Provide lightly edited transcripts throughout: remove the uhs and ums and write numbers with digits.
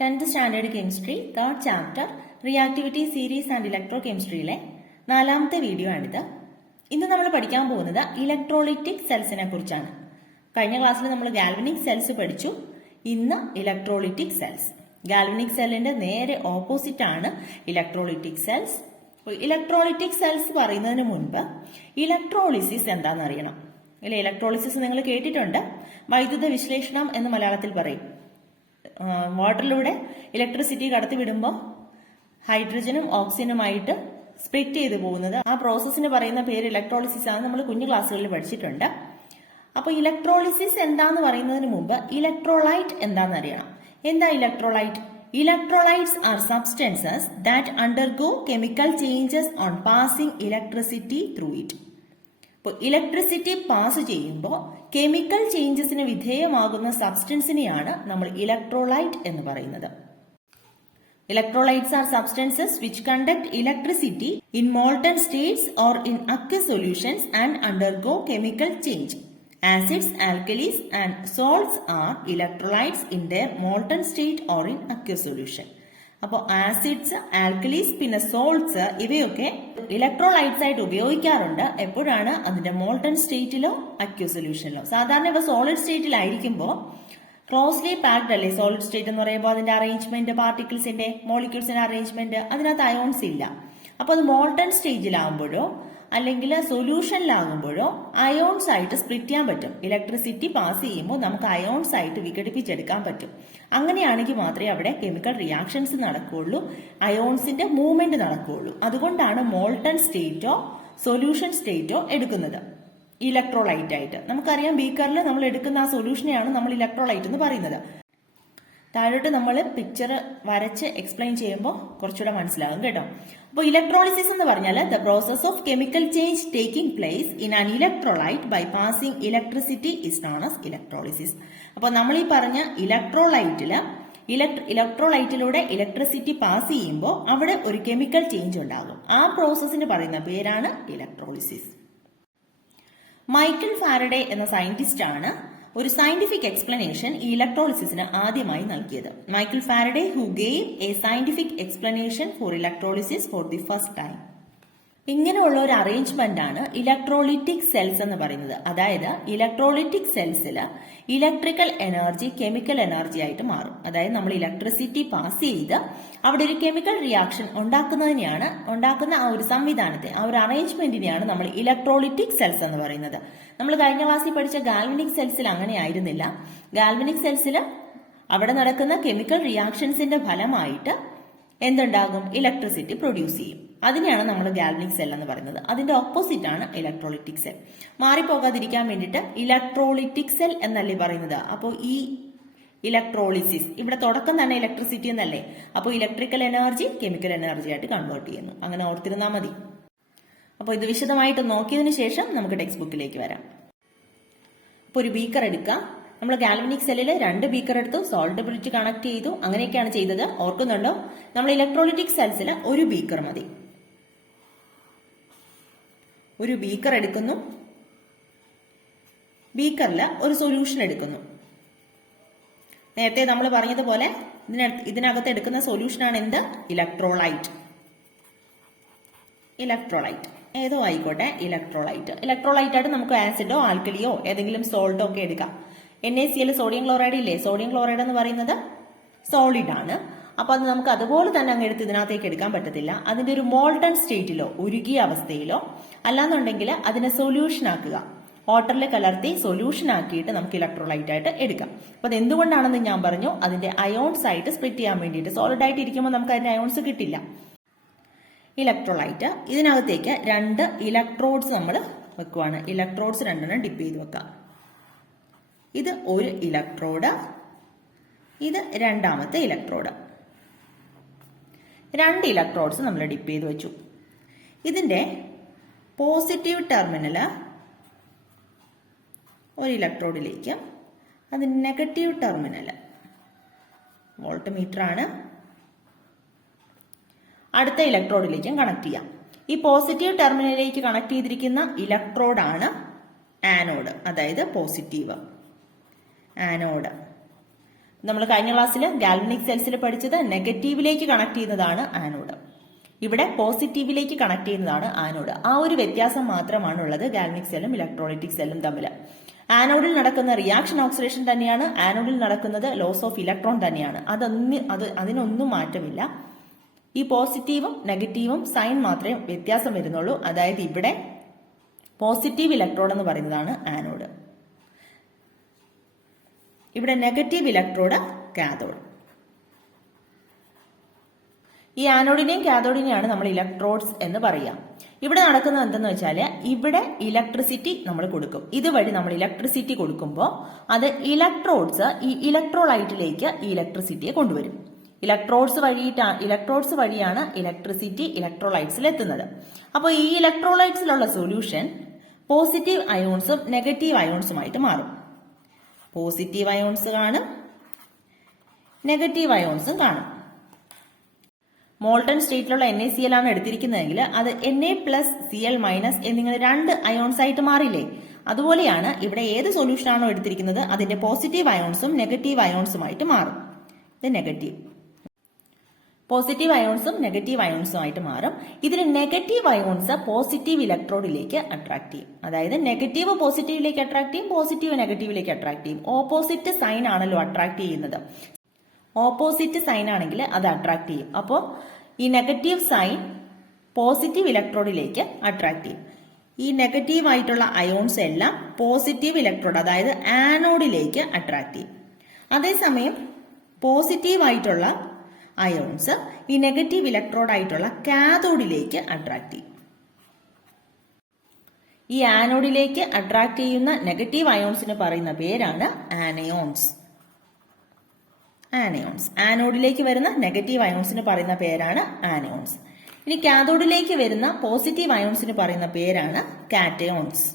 10th standard chemistry third chapter reactivity series and ഇലക്ട്രോകെമിസ്ട്രിയിലെ 4ാമത്തെ video ആണിത്. ഇന്ന് നമ്മൾ പഠിക്കാൻ പോകുന്നത് ഇലക്ട്രോളിറ്റിക് സെൽസിനെ കുറിച്ചാണ്. കഴിഞ്ഞ ക്ലാസ്സിൽ നമ്മൾ ഗാൽവനിക് സെൽസ് പഠിച്ചു. ഇന്ന് ഇലക്ട്രോളിറ്റിക് സെൽസ്. ഗാൽവനിക് സെല്ലിന്റെ നേരെ ഓപ്പോസിറ്റ് ആണ് ഇലക്ട്രോളിറ്റിക് സെൽസ്. ഇലക്ട്രോളിറ്റിക് സെൽസ് പറയുന്നതിന് മുൻപ് ഇലക്ട്രോളിസിസ് എന്താണെന്ന് അറിയണം. ഇലക്ട്രോളിസിസ് നിങ്ങൾ കേട്ടിട്ടുണ്ട്. വൈദ്യുത വിശ്ലേഷണം എന്ന് മലയാളത്തിൽ പറയും. വാട്ടറിലൂടെ ഇലക്ട്രിസിറ്റി കടത്തിവിടുമ്പോൾ ഹൈഡ്രജനും ഓക്സിജനുമായിട്ട് സ്പ്ലിറ്റ് ചെയ്ത് പോകുന്നത്, ആ പ്രോസസ്സിന് പറയുന്ന പേര് ഇലക്ട്രോളിസിസ് ആണ്. നമ്മൾ കുഞ്ഞു ക്ലാസ്സുകളിൽ പഠിച്ചിട്ടുണ്ട്. അപ്പോൾ ഇലക്ട്രോളിസിസ് എന്താന്ന് പറയുന്നതിന് മുമ്പ് ഇലക്ട്രോലൈറ്റ് എന്താണെന്ന് അറിയണം. എന്താ electrolyte? Electrolytes R substances that undergo chemical changes on passing electricity through it. ഇപ്പോൾ ഇലക്ട്രിസിറ്റി പാസ് ചെയ്യുമ്പോൾ കെമിക്കൽ ചേഞ്ചസിന് വിധേയമാകുന്ന സബ്സ്റ്റൻസിനെയാണ് നമ്മൾ ഇലക്ട്രോലൈറ്റ് എന്ന് പറയുന്നത്. Electrolytes are substances which conduct electricity in molten states or in aqueous solutions and undergo chemical change. Acids, alkalis and salts are electrolytes in their molten state or in aqueous solution. അപ്പോൾ acids, alkalis, പിന്നെ salts ഇവയൊക്കെ electrolytes ആയിട്ട് ഉപയോഗിക്കാറുണ്ട്. എപ്പോഴാണ്? അതിന്റെ molten സ്റ്റേറ്റിലോ accuse സൊല്യൂഷനിലോ. സാധാരണ ഇവ solid സ്റ്റേറ്റിലായിരിക്കുമ്പോൾ closely packed അല്ലേ സോളിഡ് സ്റ്റേറ്റ് എന്ന് പറയുമ്പോൾ അതിന്റെ അറേഞ്ച്മെന്റ്, പാർട്ടിക്കിൾസിന്റെ മോളിക്യൂൾസിന്റെ അറേഞ്ച്മെന്റ്, അതിനകത്ത് അയോൺസ് ഇല്ല. അപ്പോൾ അത് മോൾട്ടൺ സ്റ്റേജിലാകുമ്പോഴോ അല്ലെങ്കിൽ സൊല്യൂഷനിലാകുമ്പോഴോ അയോൺസ് ആയിട്ട് സ്പ്ലിറ്റ് ചെയ്യാൻ പറ്റും. ഇലക്ട്രിസിറ്റി പാസ് ചെയ്യുമ്പോൾ നമുക്ക് അയോൺസ് ആയിട്ട് വിഘടിപ്പിച്ചെടുക്കാൻ പറ്റും. അങ്ങനെയാണെങ്കിൽ മാത്രമേ അവിടെ കെമിക്കൽ റിയാക്ഷൻസ് നടക്കുകയുള്ളൂ, അയോൺസിന്റെ മൂവ്മെന്റ് നടക്കുകയുള്ളൂ. അതുകൊണ്ടാണ് മോൾട്ടൺ സ്റ്റേറ്റോ സൊല്യൂഷൻ സ്റ്റേറ്റോ എടുക്കുന്നത് ഇലക്ട്രോലൈറ്റ് ആയിട്ട്. നമുക്കറിയാം, ബീക്കറിൽ നമ്മൾ എടുക്കുന്ന ആ സൊല്യൂഷനെയാണ് നമ്മൾ ഇലക്ട്രോലൈറ്റ് എന്ന് പറയുന്നത്. താഴോട്ട് നമ്മൾ പിക്ചർ വരച്ച് എക്സ്പ്ലെയിൻ ചെയ്യുമ്പോൾ കുറച്ചുകൂടെ മനസ്സിലാകും കേട്ടോ. അപ്പോൾ ഇലക്ട്രോളിസിസ് എന്ന് പറഞ്ഞാൽ the process of chemical change taking place in an electrolyte by passing electricity is known as electrolysis. അപ്പോൾ നമ്മൾ ഈ പറഞ്ഞ ഇലക്ട്രോലൈറ്റിലൂടെ ഇലക്ട്രിസിറ്റി പാസ് ചെയ്യുമ്പോൾ അവിടെ ഒരു കെമിക്കൽ ചേഞ്ച് ഉണ്ടാകും. ആ പ്രോസസ്സിന് പറയുന്ന പേരാണ് ഇലക്ട്രോളിസിസ്. മൈക്കൽ ഫാരഡേ എന്ന സയന്റിസ്റ്റ് ആണ് ഒരു സയന്റിഫിക് എക്സ്പ്ലനേഷൻ ഈ ഇലക്ട്രോളിസിസിന് ആദ്യമായി നൽകിയത്. Michael Faraday who gave a scientific explanation for electrolysis for the first time. ഇങ്ങനെയുള്ള ഒരു അറേഞ്ച്മെന്റ് ആണ് ഇലക്ട്രോളിറ്റിക് സെൽസ് എന്ന് പറയുന്നത്. അതായത് ഇലക്ട്രോളിറ്റിക് സെൽസിൽ ഇലക്ട്രിക്കൽ എനർജി കെമിക്കൽ എനർജി ആയിട്ട് മാറും. അതായത് നമ്മൾ ഇലക്ട്രിസിറ്റി പാസ് ചെയ്ത് അവിടെ ഒരു കെമിക്കൽ റിയാക്ഷൻ ഉണ്ടാക്കുന്ന ആ ഒരു സംവിധാനത്തെ, ആ ഒരു അറേഞ്ച്മെന്റിനെയാണ് നമ്മൾ ഇലക്ട്രോളിറ്റിക് സെൽസ് എന്ന് പറയുന്നത്. നമ്മൾ കഴിഞ്ഞ ക്ലാസ്സിൽ പഠിച്ച ഗാൽവനിക് സെൽസിൽ അങ്ങനെ ആയിരുന്നില്ല. ഗാൽവനിക് സെൽസിൽ അവിടെ നടക്കുന്ന കെമിക്കൽ റിയാക്ഷൻസിന്റെ ഫലമായിട്ട് എന്തുണ്ടാകും? ഇലക്ട്രിസിറ്റി പ്രൊഡ്യൂസ് ചെയ്യും. അതിനെയാണ് നമ്മൾ ഗാൽവനിക് സെൽ എന്ന് പറയുന്നത്. അതിന്റെ ഓപ്പോസിറ്റ് ആണ് ഇലക്ട്രോളിറ്റിക് സെൽ. മാറിപ്പോകാതിരിക്കാൻ വേണ്ടിയിട്ട് ഇലക്ട്രോളിറ്റിക് സെൽ എന്നല്ലേ പറയുന്നത്. അപ്പോൾ ഈ ഇലക്ട്രോളിസിസ് ഇവിടെ തുടക്കം തന്നെ ഇലക്ട്രിസിറ്റി എന്നല്ലേ. അപ്പോൾ ഇലക്ട്രിക്കൽ എനർജി കെമിക്കൽ എനർജി ആയിട്ട് കൺവേർട്ട് ചെയ്യുന്നു. അങ്ങനെ ഓർത്തിരുന്നാൽ മതി. അപ്പോൾ ഇത് വിശദമായിട്ട് നോക്കിയതിനു ശേഷം നമുക്ക് ടെക്സ്റ്റ് ബുക്കിലേക്ക് വരാം. അപ്പോൾ ഒരു ബീക്കർ എടുക്കാം. നമ്മൾ ഗാൽവനിക് സെല്ലിൽ 2 ബീക്കർ എടുത്തു, സോൾട്ട് ബ്രിഡ്ജ് കണക്ട് ചെയ്തു, അങ്ങനെയൊക്കെയാണ് ചെയ്തത്. ഓർക്കുന്നുണ്ടോ? നമ്മൾ ഇലക്ട്രോളിറ്റിക് സെൽസിൽ ഒരു ബീക്കർ മതി. ഒരു ബീക്കർ എടുക്കുന്നു, ബീക്കറിൽ ഒരു സൊല്യൂഷൻ എടുക്കുന്നു. നേരത്തെ നമ്മൾ പറഞ്ഞതുപോലെ ഇതിനകത്ത് എടുക്കുന്ന സൊല്യൂഷനാണ് എന്ത്? ഇലക്ട്രോലൈറ്റ്. ഏതോ ആയിക്കോട്ടെ, ഇലക്ട്രോലൈറ്റ് ആയിട്ട് നമുക്ക് ആസിഡോ ആൽക്കലിയോ ഏതെങ്കിലും സോൾട്ടോ ഒക്കെ എടുക്കാം. NaCl സോഡിയം ക്ലോറൈഡ് ഇല്ലേ, സോഡിയം ക്ലോറൈഡ് എന്ന് പറയുന്നത് സോളിഡ് ആണ്. അപ്പൊ അത് നമുക്ക് അതുപോലെ തന്നെ അങ്ങ് എടുത്ത് ഇതിനകത്തേക്ക് എടുക്കാൻ പറ്റത്തില്ല. അതിന്റെ ഒരു മോൾട്ടൺ സ്റ്റേറ്റിലോ ഉരുകിയ അവസ്ഥയിലോ അല്ലാന്നുണ്ടെങ്കിൽ അതിനെ സൊല്യൂഷൻ ആക്കുക, വാട്ടറിൽ കലർത്തി സൊല്യൂഷൻ ആക്കിയിട്ട് നമുക്ക് ഇലക്ട്രോലൈറ്റ് ആയിട്ട് എടുക്കാം. അപ്പൊ അത് എന്തുകൊണ്ടാണെന്ന് ഞാൻ പറഞ്ഞു, അതിന്റെ അയോൺസ് ആയിട്ട് സ്പ്ലിറ്റ് ചെയ്യാൻ വേണ്ടിയിട്ട്. സോളിഡ് ആയിട്ട് ഇരിക്കുമ്പോൾ നമുക്ക് അതിന്റെ അയോൺസ് കിട്ടില്ല. ഇലക്ട്രോലൈറ്റ്, ഇതിനകത്തേക്ക് 2 ഇലക്ട്രോഡ്സ് നമ്മൾ വെക്കുവാണ്. ഇലക്ട്രോഡ്സ് 2 ഡിപ്പ് ചെയ്ത് വെക്കാം. ഇത് ഒരു ഇലക്ട്രോഡ്, ഇത് രണ്ടാമത്തെ ഇലക്ട്രോഡ്. 2 ഇലക്ട്രോഡ്സ് നമ്മൾ ഡിപ്പ് ചെയ്ത് വെച്ചു. ഇതിന്റെ പോസിറ്റീവ് ടെർമിനൽ ഒരു ഇലക്ട്രോഡിലേക്കും അതിന്റെ നെഗറ്റീവ് ടെർമിനൽ വോൾട്ട് മീറ്റർ ആണ് അടുത്ത ഇലക്ട്രോഡിലേക്കും കണക്ട് ചെയ്യാം. ഈ പോസിറ്റീവ് ടെർമിനലിലേക്ക് കണക്ട് ചെയ്തിരിക്കുന്ന ഇലക്ട്രോഡാണ് ആനോഡ്, അതായത് പോസിറ്റീവ് ആനോഡ്. നമ്മൾ കഴിഞ്ഞ ക്ലാസ്സിൽ ഗാൽവനിക് സെൽസിൽ പഠിച്ചത് നെഗറ്റീവിലേക്ക് കണക്ട് ചെയ്യുന്നതാണ് ആനോഡ്, ഇവിടെ പോസിറ്റീവിലേക്ക് കണക്ട് ചെയ്യുന്നതാണ് ആനോഡ്. ആ ഒരു വ്യത്യാസം മാത്രമാണ് ഉള്ളത് ഗാൽവനിക് സെല്ലും ഇലക്ട്രോലൈറ്റിക് സെല്ലും തമ്മിൽ. ആനോഡിൽ നടക്കുന്ന റിയാക്ഷൻ ഓക്സിഡേഷൻ തന്നെയാണ്, ആനോഡിൽ നടക്കുന്നത് ലോസ് ഓഫ് ഇലക്ട്രോൺ തന്നെയാണ്. അതിനൊന്നും മാറ്റമില്ല. ഈ പോസിറ്റീവും നെഗറ്റീവും സൈൻ മാത്രമേ വ്യത്യാസം വരുന്നുള്ളൂ. അതായത് ഇവിടെ പോസിറ്റീവ് ഇലക്ട്രോഡ് എന്ന് പറയുന്നതാണ് ആനോഡ്, ഇവിടെ നെഗറ്റീവ് ഇലക്ട്രോഡ് കാഥോഡ്. ഈ ആനോഡിനെയും കാഥോഡിനെയാണ് നമ്മൾ ഇലക്ട്രോഡ്സ് എന്ന് പറയാം. ഇവിടെ നടക്കുന്നത് എന്തെന്ന് വെച്ചാൽ ഇവിടെ ഇലക്ട്രിസിറ്റി നമ്മൾ കൊടുക്കും. ഇതുവഴി നമ്മൾ ഇലക്ട്രിസിറ്റി കൊടുക്കുമ്പോൾ അത് ഇലക്ട്രോഡ്സ് ഈ ഇലക്ട്രോലൈറ്റിലേക്ക് ഈ ഇലക്ട്രിസിറ്റിയെ കൊണ്ടുവരും. ഇലക്ട്രോഡ്സ് വഴിയാണ് ഇലക്ട്രിസിറ്റി ഇലക്ട്രോലൈറ്റ്സിൽ എത്തുന്നത്. അപ്പോൾ ഈ ഇലക്ട്രോലൈറ്റ്സിലുള്ള സൊല്യൂഷൻ പോസിറ്റീവ് അയോൺസും നെഗറ്റീവ് അയോൺസുമായിട്ട് മാറും. പോസിറ്റീവ് അയോൺസ് കാണും, നെഗറ്റീവ് അയോൺസും കാണും. മോൾട്ടൺ സ്റ്റേറ്റിലുള്ള NaCl ആണ് എടുത്തിരിക്കുന്നതെങ്കിൽ അത് Na+Cl- എന്നിങ്ങനെ 2 അയോൺസ് ആയിട്ട് മാറില്ലേ? അതുപോലെയാണ് ഇവിടെ ഏത് സൊല്യൂഷൻ ആണോ എടുത്തിരിക്കുന്നത് അതിന്റെ പോസിറ്റീവ് അയോൺസും നെഗറ്റീവ് അയോൺസുമായിട്ട് മാറും. ഇത് നെഗറ്റീവ്. പോസിറ്റീവ് അയോൺസും നെഗറ്റീവ് അയോൺസും ആയിട്ട് മാറും. ഇതിൽ നെഗറ്റീവ് അയോൺസ് പോസിറ്റീവ് ഇലക്ട്രോഡിലേക്ക് അട്രാക്ട് ചെയ്യും. അതായത് നെഗറ്റീവ് പോസിറ്റീവിലേക്ക് അട്രാക്ട് ചെയ്യും, പോസിറ്റീവ് നെഗറ്റീവിലേക്ക് അട്രാക്ട് ചെയ്യും. ഓപ്പോസിറ്റ് സൈൻ ആണല്ലോ അട്രാക്ട് ചെയ്യുന്നത്. ഓപ്പോസിറ്റ് സൈൻ ആണെങ്കിൽ അത് അട്രാക്ട് ചെയ്യും. അപ്പോൾ ഈ നെഗറ്റീവ് സൈൻ പോസിറ്റീവ് ഇലക്ട്രോഡിലേക്ക് അട്രാക്ട് ചെയ്യും. ഈ നെഗറ്റീവ് ആയിട്ടുള്ള അയോൺസ് എല്ലാം പോസിറ്റീവ് ഇലക്ട്രോഡ് അതായത് ആനോഡിലേക്ക് അട്രാക്ട് ചെയ്യും. അതേസമയം പോസിറ്റീവ് ആയിട്ടുള്ള അയോൺസ് ഈ നെഗറ്റീവ് ഇലക്ട്രോഡ് ആയിട്ടുള്ള കാഥോഡിലേക്ക് അട്രാക്ട് ചെയ്യും. ഈ ആനോഡിലേക്ക് അട്രാക്ട് ചെയ്യുന്ന നെഗറ്റീവ് അയോൺസിന് പറയുന്ന പേരാണ് ആനയോൺസ്. ആനോഡിലേക്ക് വരുന്ന നെഗറ്റീവ് അയോൺസിന് പറയുന്ന പേരാണ് ആനയോൺസ്. ഇനി കാഥോഡിലേക്ക് വരുന്ന പോസിറ്റീവ് അയോൺസിന് പറയുന്ന പേരാണ് കാറ്റയോൺസ്.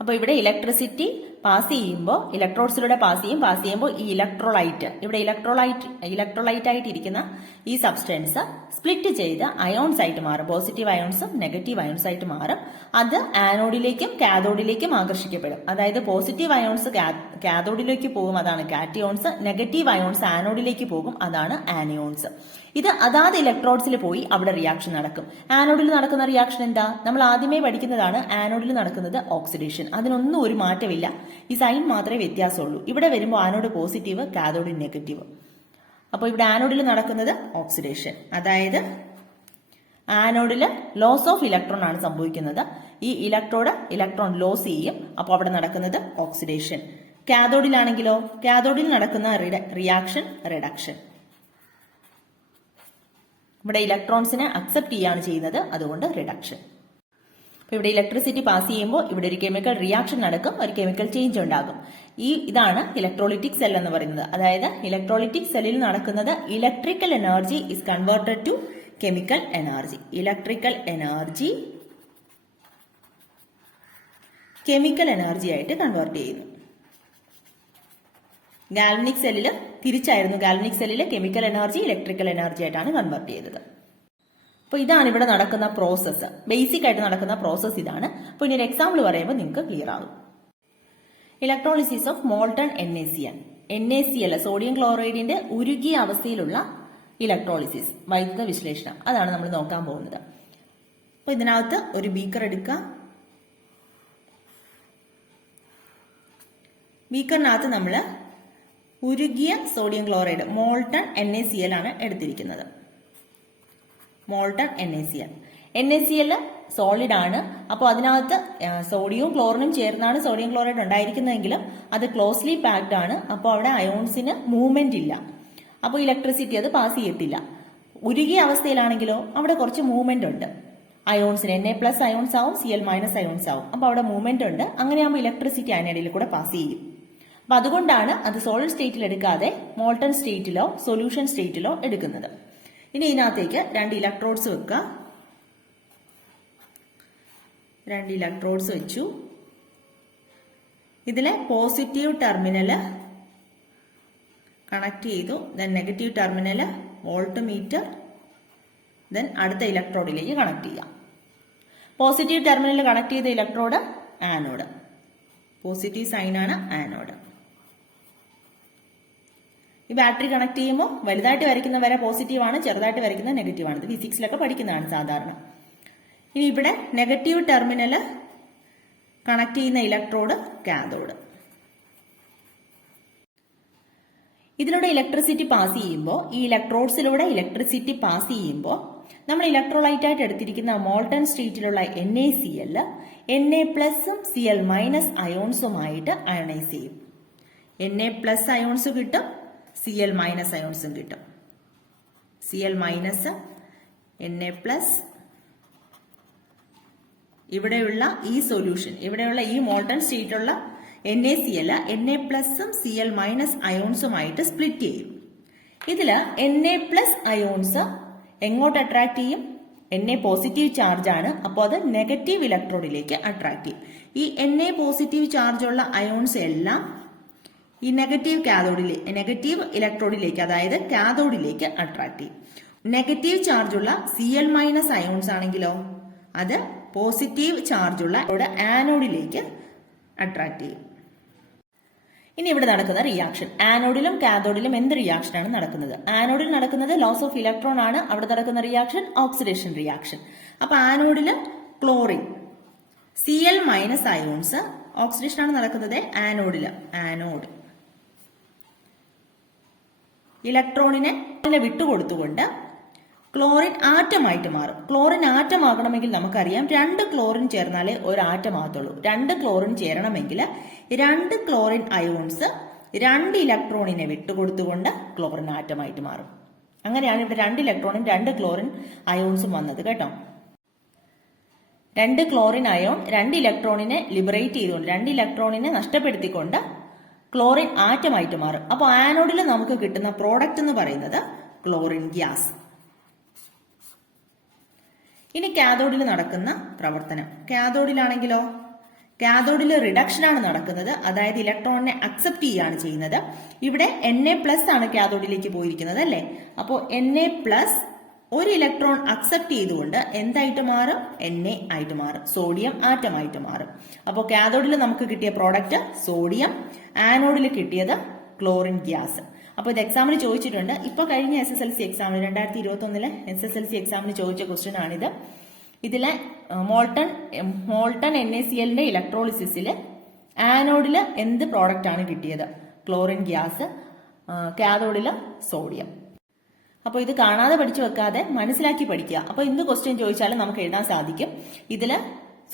അപ്പോൾ ഇവിടെ ഇലക്ട്രിസിറ്റി പാസ് ചെയ്യുമ്പോൾ ഇലക്ട്രോഡ്സിലൂടെ പാസ് ചെയ്യുമ്പോൾ ഈ ഇലക്ട്രോലൈറ്റ് ഇവിടെ ഇലക്ട്രോലൈറ്റ് ആയിട്ട് ഇരിക്കുന്ന ഈ സബ്സ്റ്റൻസ് സ്പ്ലിറ്റ് ചെയ്ത് അയോൺസ് ആയിട്ട് മാറും. പോസിറ്റീവ് അയോൺസും നെഗറ്റീവ് അയോൺസ് ആയിട്ട് മാറും. അത് ആനോഡിലേക്കും കാഥോഡിലേക്കും ആകർഷിക്കപ്പെടും. അതായത് പോസിറ്റീവ് അയോൺസ് കാഥോഡിലേക്ക് പോകും, അതാണ് കാറ്റയോൺസ്. നെഗറ്റീവ് അയോൺസ് ആനോഡിലേക്ക് പോകും, അതാണ് ആനയോൺസ്. ഇത് അതാത് ഇലക്ട്രോഡ്സിൽ പോയി അവിടെ റിയാക്ഷൻ നടക്കും. ആനോഡിൽ നടക്കുന്ന റിയാക്ഷൻ എന്താ? നമ്മൾ ആദ്യമേ പഠിക്കുന്നതാണ്. ആനോഡിൽ നടക്കുന്നത് ഓക്സിഡേഷൻ. അതിനൊന്നും ഒരു മാറ്റമില്ല, ഈ സൈൻ മാത്രമേ വ്യത്യാസമുള്ളൂ. ഇവിടെ വരുമ്പോൾ ആനോഡ് പോസിറ്റീവ്, കാഥോഡ് നെഗറ്റീവ്. അപ്പോൾ ഇവിടെ ആനോഡിൽ നടക്കുന്നത് ഓക്സിഡേഷൻ, അതായത് ആനോഡിൽ ലോസ് ഓഫ് ഇലക്ട്രോൺ ആണ് സംഭവിക്കുന്നത്. ഈ ഇലക്ട്രോൺ ലോസ് ചെയ്യും, അപ്പോൾ അവിടെ നടക്കുന്നത് ഓക്സിഡേഷൻ. കാഥോഡിലാണെങ്കിലോ കാഥോഡിൽ നടക്കുന്ന റിയാക്ഷൻ റിഡക്ഷൻ. ഇവിടെ ഇലക്ട്രോൺസിനെ അക്സെപ്റ്റ് ചെയ്യാണ് ചെയ്യുന്നത്, അതുകൊണ്ട് റിഡക്ഷൻ. ഇവിടെ ഇലക്ട്രിസിറ്റി പാസ് ചെയ്യുമ്പോൾ ഇവിടെ ഒരു കെമിക്കൽ റിയാക്ഷൻ നടക്കും, ഒരു കെമിക്കൽ ചേഞ്ച് ഉണ്ടാകും. ഇതാണ് ഇലക്ട്രോളിറ്റിക് സെൽ എന്ന് പറയുന്നത്. അതായത് ഇലക്ട്രോളിറ്റിക് സെല്ലിൽ നടക്കുന്നത് electrical energy is converted to chemical energy. Electrical energy chemical energy ആയിട്ട് കൺവേർട്ട് ചെയ്യുന്നു. ഗാൽവനിക് സെല്ലിൽ തിരിച്ചായിരുന്നു. ഗാൽവനിക് സെല്ലിൽ കെമിക്കൽ എനർജി ഇലക്ട്രിക്കൽ എനർജി ആയിട്ടാണ് കൺവേർട്ട് ചെയ്തത്. അപ്പോൾ ഇതാണ് ഇവിടെ നടക്കുന്ന പ്രോസസ്സ്. ബേസിക് ആയിട്ട് നടക്കുന്ന പ്രോസസ്സ് ഇതാണ്. അപ്പോൾ ഇനി ഒരു എക്സാമ്പിൾ പറയുമ്പോൾ നിങ്ങൾക്ക് ക്ലിയർ ആകും. Electrolysis of molten NaCl sodium ക്ലോറൈഡിന്റെ ഉരുകിയ അവസ്ഥയിലുള്ള ഇലക്ട്രോളിസിസ്, വൈദ്യുത വിശ്ലേഷണം, അതാണ് നമ്മൾ നോക്കാൻ പോകുന്നത്. അപ്പോൾ ഇതിനകത്ത് ഒരു ബീക്കർ എടുക്കുക. ബീക്കറിനകത്ത് നമ്മൾ ഉരുകിയ സോഡിയം ക്ലോറൈഡ് മോൾട്ടൺ NaCl ആണ് എടുത്തിരിക്കുന്നത്. മോൾട്ടൺ NaCl സോളിഡ് ആണ്. അപ്പോൾ അതിനകത്ത് സോഡിയവും ക്ലോറിനും ചേർന്നാണ് സോഡിയം ക്ലോറൈഡ് ഉണ്ടായിരിക്കുന്നതെങ്കിലും അത് ക്ലോസ്ലി പാക്ഡ് ആണ്. അപ്പോൾ അവിടെ അയോൺസിന് മൂവ്മെന്റ് ഇല്ല, അപ്പോൾ ഇലക്ട്രിസിറ്റി അത് പാസ് ചെയ്യത്തില്ല. ഉരുകിയ അവസ്ഥയിലാണെങ്കിലോ അവിടെ കുറച്ച് മൂവ്മെന്റ് ഉണ്ട്. അയോൺസിന് Na+ അയോൺസ് ആവും, Cl- അയോൺസ് ആവും. അപ്പോൾ അവിടെ മൂവ്മെന്റ് ഉണ്ട്. അങ്ങനെയാകുമ്പോൾ ഇലക്ട്രിസിറ്റി അതിനിടയിൽ കൂടെ പാസ് ചെയ്യും. അപ്പൊ അതുകൊണ്ടാണ് അത് സോളിഡ് സ്റ്റേറ്റിൽ എടുക്കാതെ മോൾട്ടൺ സ്റ്റേറ്റിലോ സൊല്യൂഷൻ സ്റ്റേറ്റിലോ എടുക്കുന്നത്. ഇനി ഇതിനകത്തേക്ക് 2 ഇലക്ട്രോഡ്സ് വെക്കുക. 2 ഇലക്ട്രോഡ്സ് വെച്ചു. ഇതിലെ പോസിറ്റീവ് ടെർമിനല് കണക്ട് ചെയ്തു. Then negative terminal volt meter, then അടുത്ത ഇലക്ട്രോഡിലേക്ക് കണക്ട് ചെയ്യാം. പോസിറ്റീവ് ടെർമിനൽ കണക്ട് ചെയ്ത ഇലക്ട്രോഡ് ആനോഡ്, പോസിറ്റീവ് സൈൻ ആണ് ആനോഡ്. ഈ ബാറ്ററി കണക്ട് ചെയ്യുമ്പോൾ വലുതായിട്ട് വരയ്ക്കുന്ന വര പോസിറ്റീവ് ആണ്, ചെറുതായിട്ട് വരയ്ക്കുന്നത് നെഗറ്റീവ് ആണ്. ഇത് ഫിസിക്സിലൊക്കെ പഠിക്കുന്നതാണ് സാധാരണ. ഇനി ഇവിടെ നെഗറ്റീവ് ടെർമിനൽ കണക്ട് ചെയ്യുന്ന ഇലക്ട്രോഡ് കാഥോഡ്. ഇതിലൂടെ ഇലക്ട്രിസിറ്റി പാസ് ചെയ്യുമ്പോൾ, ഈ ഇലക്ട്രോഡ്സിലൂടെ ഇലക്ട്രിസിറ്റി പാസ് ചെയ്യുമ്പോൾ നമ്മൾ ഇലക്ട്രോലൈറ്റ് ആയിട്ട് എടുത്തിരിക്കുന്ന മോൾട്ടൺ സ്റ്റേറ്റിലുള്ള NaCl Na+ഉം Cl- അയോൺസുമായിട്ട് അയണൈസ് ചെയ്യും. Na+ അയോൺസ് കിട്ടും, Cl- അയോൺസും കിട്ടും. Cl- Na+, ഇവിടെയുള്ള ഈ സൊല്യൂഷൻ, ഇവിടെയുള്ള ഈ മോൾട്ടൺ സ്റ്റേറ്റിലുള്ള NaCl Na+ഉം Cl- അയോൺസുമായിട്ട് സ്പ്ലിറ്റ് ചെയ്യും. ഇതില് Na+ അയോൺസ് എങ്ങോട്ട് അട്രാക്ട് ചെയ്യും? Na പോസിറ്റീവ് ചാർജ് ആണ്, അപ്പോൾ അത് നെഗറ്റീവ് ഇലക്ട്രോഡിലേക്ക് അട്രാക്ട് ചെയ്യും. ഈ Na പോസിറ്റീവ് ചാർജ് ഉള്ള അയോൺസ് എല്ലാം ഈ നെഗറ്റീവ് ഇലക്ട്രോഡിലേക്ക്, അതായത് കാഥോഡിലേക്ക് അട്രാക്ട് ചെയ്യും. നെഗറ്റീവ് ചാർജ് ഉള്ള Cl- അയോൺസ് ആണെങ്കിലോ അത് പോസിറ്റീവ് ചാർജ് ഉള്ള ആനോഡിലേക്ക് അട്രാക്ട് ചെയ്യും. ഇനി ഇവിടെ നടക്കുന്ന റിയാക്ഷൻ, ആനോഡിലും കാഥോഡിലും എന്ത് റിയാക്ഷൻ ആണ് നടക്കുന്നത്? ആനോഡിൽ നടക്കുന്നത് ലോസ് ഓഫ് ഇലക്ട്രോൺ ആണ്. അവിടെ നടക്കുന്ന റിയാക്ഷൻ ഓക്സിഡേഷൻ റിയാക്ഷൻ. അപ്പൊ ആനോഡില് ക്ലോറിൻ Cl- അയോൺസ്, ഓക്സിഡേഷൻ ആണ് നടക്കുന്നത് ആനോഡില്. ആനോഡ് ഇലക്ട്രോണിനെ വിട്ടുകൊടുത്തുകൊണ്ട് ക്ലോറിൻ ആറ്റമായിട്ട് മാറും. ക്ലോറിൻ ആറ്റം ആകണമെങ്കിൽ നമുക്കറിയാം 2 ക്ലോറിൻ ചേർന്നാലേ ഒരു ആറ്റം ആകത്തുള്ളൂ. 2 ക്ലോറിൻ ചേരണമെങ്കിൽ 2 ക്ലോറിൻ അയോൺസ് 2 ഇലക്ട്രോണിനെ വിട്ടുകൊടുത്തുകൊണ്ട് ക്ലോറിൻ ആറ്റമായിട്ട് മാറും. അങ്ങനെയാണ് ഇവിടെ 2 ഇലക്ട്രോണും 2 ക്ലോറിൻ അയോൺസും വന്നത് കേട്ടോ. 2 ക്ലോറിൻ അയോൺ 2 ഇലക്ട്രോണിനെ ലിബറേറ്റ് ചെയ്തുകൊണ്ട്, 2 ഇലക്ട്രോണിനെ നഷ്ടപ്പെടുത്തിക്കൊണ്ട് ക്ലോറിൻ ആറ്റമായിട്ട് മാറും. അപ്പോൾ ആനോഡിൽ നമുക്ക് കിട്ടുന്ന പ്രോഡക്റ്റ് എന്ന് പറയുന്നത് ക്ലോറിൻ ഗ്യാസ്. ഇനി കാഥോഡിൽ നടക്കുന്ന പ്രവർത്തനം, കാഥോഡിലാണെങ്കിലോ കാഥോഡിൽ റിഡക്ഷൻ ആണ് നടക്കുന്നത്, അതായത് ഇലക്ട്രോണിനെ അക്സെപ്റ്റ് ചെയ്യുകയാണ് ചെയ്യുന്നത്. ഇവിടെ Na+ ആണ് കാഥോഡിലേക്ക് പോയിരിക്കുന്നത് അല്ലേ. അപ്പോൾ Na+ ഒരു ഇലക്ട്രോൺ അക്സെപ്റ്റ് ചെയ്തുകൊണ്ട് എന്തായിട്ട് മാറും? Na ആയിട്ട് മാറും, സോഡിയം ആറ്റമായിട്ട് മാറും. അപ്പോൾ കാഥോഡിൽ നമുക്ക് കിട്ടിയ പ്രോഡക്റ്റ് സോഡിയം, ആനോഡിൽ കിട്ടിയത് ക്ലോറിൻ ഗ്യാസ്. അപ്പോൾ ഇത് എക്സാമിന് ചോദിച്ചിട്ടുണ്ട്. ഇപ്പൊ കഴിഞ്ഞ SSLC എക്സാമിന് 2021 SSLC എക്സാമിന് ചോദിച്ച ക്വസ്റ്റ്യൻ ആണിത്. ഇതിലെ മോൾട്ടൺ NaClന്റെ ഇലക്ട്രോളിസിസില് ആനോഡില് എന്ത് പ്രോഡക്റ്റ് ആണ് കിട്ടിയത്? ക്ലോറിൻ ഗ്യാസ്, കാഥോഡില് സോഡിയം. അപ്പോൾ ഇത് കാണാതെ പഠിച്ചു വെക്കാതെ മനസ്സിലാക്കി പഠിക്കുക. അപ്പോൾ എന്ത് ക്വസ്റ്റ്യൻ ചോദിച്ചാലും നമുക്ക് എഴുതാൻ സാധിക്കും. ഇതില്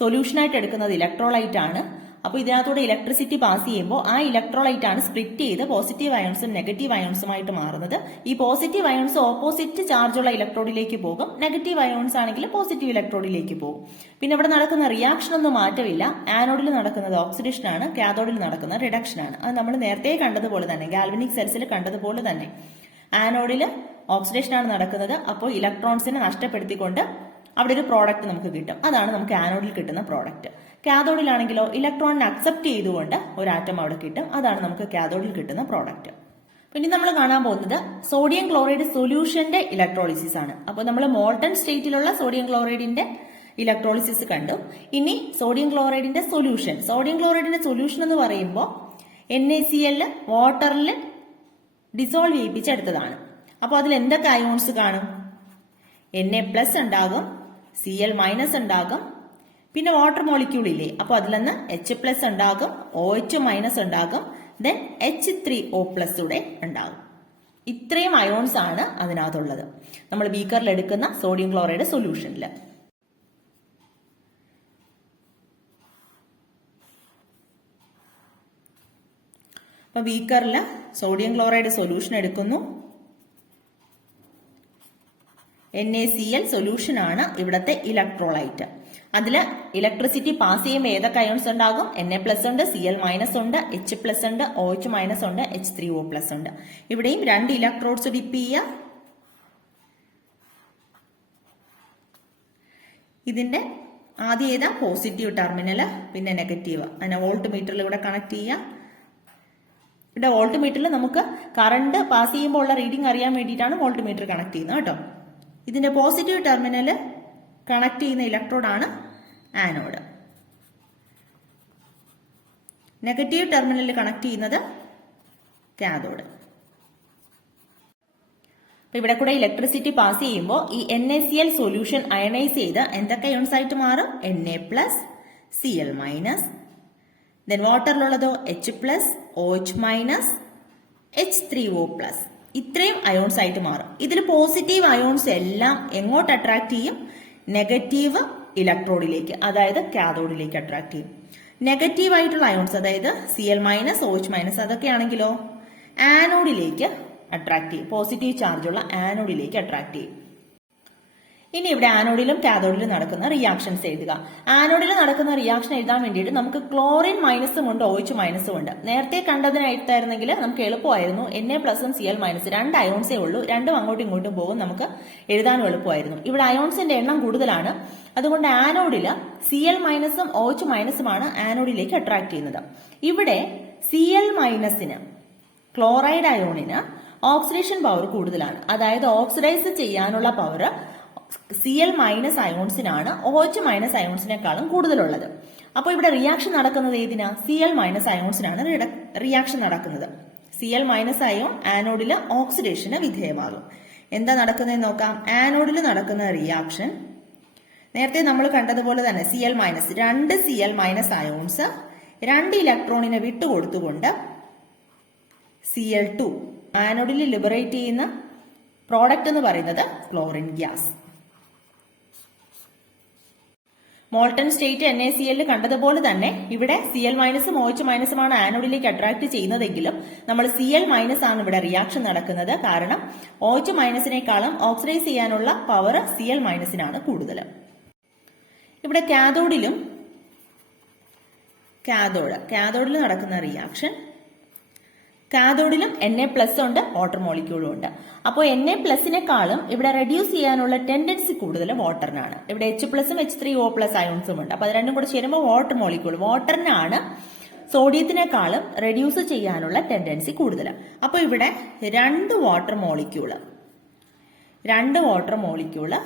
സൊല്യൂഷനായിട്ട് എടുക്കുന്നത് ഇലക്ട്രോലൈറ്റ് ആണ്. അപ്പോൾ ഇതിനകത്തൂടെ ഇലക്ട്രിസിറ്റി പാസ് ചെയ്യുമ്പോൾ ആ ഇലക്ട്രോലൈറ്റ് ആണ് സ്പ്ലിറ്റ് ചെയ്ത് പോസിറ്റീവ് അയോൺസും നെഗറ്റീവ് അയോൺസുമായിട്ട് മാറുന്നത്. ഈ പോസിറ്റീവ് അയോൺസ് ഓപ്പോസിറ്റ് ചാർജുള്ള ഇലക്ട്രോഡിലേക്ക് പോകും, നെഗറ്റീവ് അയോൺസ് ആണെങ്കിൽ പോസിറ്റീവ് ഇലക്ട്രോഡിലേക്ക് പോകും. പിന്നെ ഇവിടെ നടക്കുന്ന റിയാക്ഷൻ ഒന്നും മാറ്റമില്ല. ആനോഡിൽ നടക്കുന്നത് ഓക്സിഡേഷൻ ആണ്, കാഥോഡിൽ നടക്കുന്നത് റിഡക്ഷൻ ആണ്. അത് നമ്മൾ നേരത്തെ കണ്ടതുപോലെ തന്നെ, ഗാൽവനിക് സെൽസിൽ കണ്ടതുപോലെ തന്നെ ആനോഡിൽ ഓക്സിഡേഷൻ ആണ് നടക്കുന്നത്. അപ്പോൾ ഇലക്ട്രോൺസിനെ നഷ്ടപ്പെടുത്തിക്കൊണ്ട് അവിടെ ഒരു പ്രോഡക്റ്റ് നമുക്ക് കിട്ടും. അതാണ് നമുക്ക് ആനോഡിൽ കിട്ടുന്ന പ്രോഡക്റ്റ്. കാഥോഡിലാണെങ്കിലോ ഇലക്ട്രോണിനെ അക്സെപ്റ്റ് ചെയ്തുകൊണ്ട് ഒരു ആറ്റം അവിടെ കിട്ടും. അതാണ് നമുക്ക് കാഥോഡിൽ കിട്ടുന്ന പ്രോഡക്റ്റ്. പിന്നെ നമ്മൾ കാണാൻ പോകുന്നത് സോഡിയം ക്ലോറൈഡ് സൊല്യൂഷന്റെ ഇലക്ട്രോളിസിസ് ആണ്. അപ്പോൾ നമ്മൾ മോൾട്ടൺ സ്റ്റേറ്റിലുള്ള സോഡിയം ക്ലോറൈഡിന്റെ ഇലക്ട്രോളിസിസ് കണ്ടു. ഇനി സോഡിയം ക്ലോറൈഡിന്റെ സൊല്യൂഷൻ. സോഡിയം ക്ലോറൈഡിന്റെ സൊല്യൂഷൻ എന്ന് പറയുമ്പോൾ NaCl വാട്ടറിൽ ഡിസോൾവ് ചെയ്യിപ്പിച്ചെടുത്തതാണ്. അപ്പോൾ അതിൽ എന്തൊക്കെ അയോൺസ് കാണും? Na+ ഉണ്ടാകും, Cl- ഉണ്ടാകും, പിന്നെ വാട്ടർ മോളിക്യൂൾ ഇല്ലേ, അപ്പോൾ അതിൽ നിന്ന് H+ ഉണ്ടാകും, OH- ഉണ്ടാകും, ദെൻ H3O+ കൂടെ ഉണ്ടാകും. ഇത്രയും അയോൺസ് ആണ് അതിനകത്തുള്ളത് നമ്മൾ ബീക്കറിൽ എടുക്കുന്ന സോഡിയം ക്ലോറൈഡ് സൊല്യൂഷനിൽ. അപ്പൊ ബീക്കറിൽ സോഡിയം ക്ലോറൈഡ് സൊല്യൂഷൻ എടുക്കുന്നു. NaCl സൊല്യൂഷൻ ആണ് ഇവിടത്തെ ഇലക്ട്രോലൈറ്റ്. അതിൽ ഇലക്ട്രിസിറ്റി പാസ് ചെയ്യുമ്പോൾ ഏതൊക്കെ അയോൺസ് ഉണ്ടാകും? Na+ ഉണ്ട്, Cl- ഉണ്ട്, H+ ഉണ്ട്, OH- ഉണ്ട്, H3O+ ഉണ്ട്. ഇവിടെയും 2 ഇലക്ട്രോഡ്സ് ഡിപ്പ് ചെയ്യുക. ഇതിന്റെ ആദ്യം ഏതാ? പോസിറ്റീവ് ടെർമിനൽ, പിന്നെ നെഗറ്റീവ്. അതിനെ വോൾട്ട് മീറ്ററിൽ ഇവിടെ കണക്ട് ചെയ്യുക. ഇവിടെ വോൾട്ട് മീറ്ററിൽ നമുക്ക് കറണ്ട് പാസ് ചെയ്യുമ്പോൾ ഉള്ള റീഡിംഗ് അറിയാൻ വേണ്ടിയിട്ടാണ് വോൾട്ട് മീറ്റർ കണക്ട് ചെയ്യുന്നത് കേട്ടോ. ഇതിന്റെ പോസിറ്റീവ് ടെർമിനൽ കണക്ട് ചെയ്യുന്ന ഇലക്ട്രോഡാണ് ആനോഡ്. നെഗറ്റീവ് ടെർമിനലിൽ കണക്ട് ചെയ്യുന്നത് കാഥോഡ്. ഇവിടെ കൂടെ ഇലക്ട്രിസിറ്റി പാസ് ചെയ്യുമ്പോൾ ഈ NaCl സൊല്യൂഷൻ അയണൈസ് ചെയ്ത് എന്തൊക്കെ അയോൺസ് ആയിട്ട് മാറും? Na+, Cl-, ദെൻ വാട്ടറിലുള്ളതോ H+, OH-, H3O+. ഇത്രയും അയോൺസ് ആയിട്ട് മാറും. ഇതിൽ പോസിറ്റീവ് അയോൺസ് എല്ലാം എങ്ങോട്ട് അട്രാക്ട് ചെയ്യും? നെഗറ്റീവ് ഇലക്ട്രോഡിലേക്ക്, അതായത് കാഥോഡിലേക്ക് അട്രാക്ട് ചെയ്യും. നെഗറ്റീവ് ആയിട്ടുള്ള അയോൺസ്, അതായത് Cl-, OH-, അതൊക്കെയാണെങ്കിലോ ആനോഡിലേക്ക് അട്രാക്ട് ചെയ്യും. പോസിറ്റീവ് ചാർജുള്ള ആനോഡിലേക്ക് അട്രാക്ട് ചെയ്യും. ഇനി ഇവിടെ ആനോഡിലും കാഥോഡിലും നടക്കുന്ന റിയാക്ഷൻസ് എഴുതുക. ആനോഡിൽ നടക്കുന്ന റിയാക്ഷൻ എഴുതാൻ വേണ്ടിയിട്ട് നമുക്ക് ക്ലോറിൻ മൈനസും ഉണ്ട്, OH മൈനസും ഉണ്ട്. നേരത്തെ കണ്ടതിനായിട്ടായിരുന്നെങ്കിൽ നമുക്ക് എളുപ്പമായിരുന്നു. Na+ഉം Cl-, രണ്ട് അയോൺസേ ഉള്ളൂ, രണ്ടും അങ്ങോട്ടും ഇങ്ങോട്ടും പോകും, നമുക്ക് എഴുതാനും എളുപ്പമായിരുന്നു. ഇവിടെ അയോൺസിന്റെ എണ്ണം കൂടുതലാണ്, അതുകൊണ്ട് ആനോഡില് Cl-, OH- ആനോഡിലേക്ക് അട്രാക്ട് ചെയ്യുന്നത്. ഇവിടെ Cl- ക്ലോറൈഡ് അയോണിന് ഓക്സിഡേഷൻ പവർ കൂടുതലാണ്, അതായത് ഓക്സിഡൈസ് ചെയ്യാനുള്ള പവർ Cl- അയോൺസിനാണ് OH- അയോൺസിനേക്കാളും കൂടുതലുള്ളത്. അപ്പോൾ ഇവിടെ റിയാക്ഷൻ നടക്കുന്നത് ഏതിനാ? Cl- അയോൺസിനാണ് റിയാക്ഷൻ നടക്കുന്നത്. Cl- അയോൺ ആനോഡില് ഓക്സിഡേഷന് വിധേയമാകും. എന്താ നടക്കുന്നതെന്ന് നോക്കാം. ആനോഡിൽ നടക്കുന്ന റിയാക്ഷൻ നേരത്തെ നമ്മൾ കണ്ടതുപോലെ തന്നെ Cl-, രണ്ട് Cl- അയോൺസ് രണ്ട് ഇലക്ട്രോണിനെ വിട്ടുകൊടുത്തുകൊണ്ട് Cl2 ആനോഡിൽ ലിബറേറ്റ് ചെയ്യുന്ന പ്രോഡക്റ്റ് എന്ന് പറയുന്നത് chlorine gas. Molten state NaCl കണ്ടതുപോലെ തന്നെ ഇവിടെ Cl- OH- ആനോഡിലേക്ക് അട്രാക്ട് ചെയ്യുന്നതെങ്കിലും നമ്മൾ Cl- ആണ് ഇവിടെ റിയാക്ഷൻ നടക്കുന്നത്. കാരണം OH- ഓക്സിഡൈസ് ചെയ്യാനുള്ള പവർ Cl- കൂടുതൽ. ഇവിടെ കാഥോഡിൽ നടക്കുന്ന റിയാക്ഷൻ, കാഥോഡിലും Na+ ഉണ്ട്, വാട്ടർ മോളിക്യൂളും ഉണ്ട്. അപ്പോൾ Na+നെക്കാളും ഇവിടെ റെഡ്യൂസ് ചെയ്യാനുള്ള ടെൻഡൻസി കൂടുതൽ വാട്ടറിനാണ്. ഇവിടെ H+ഉം H3O+ അയോൺസും ഉണ്ട്. അപ്പൊ അത് രണ്ടും കൂടെ ചേരുമ്പോൾ വാട്ടർ മോളിക്യൂൾ, വാട്ടറിനാണ് സോഡിയത്തിനേക്കാളും റെഡ്യൂസ് ചെയ്യാനുള്ള ടെൻഡൻസി കൂടുതൽ. അപ്പൊ ഇവിടെ രണ്ട് വാട്ടർ മോളിക്യൂള്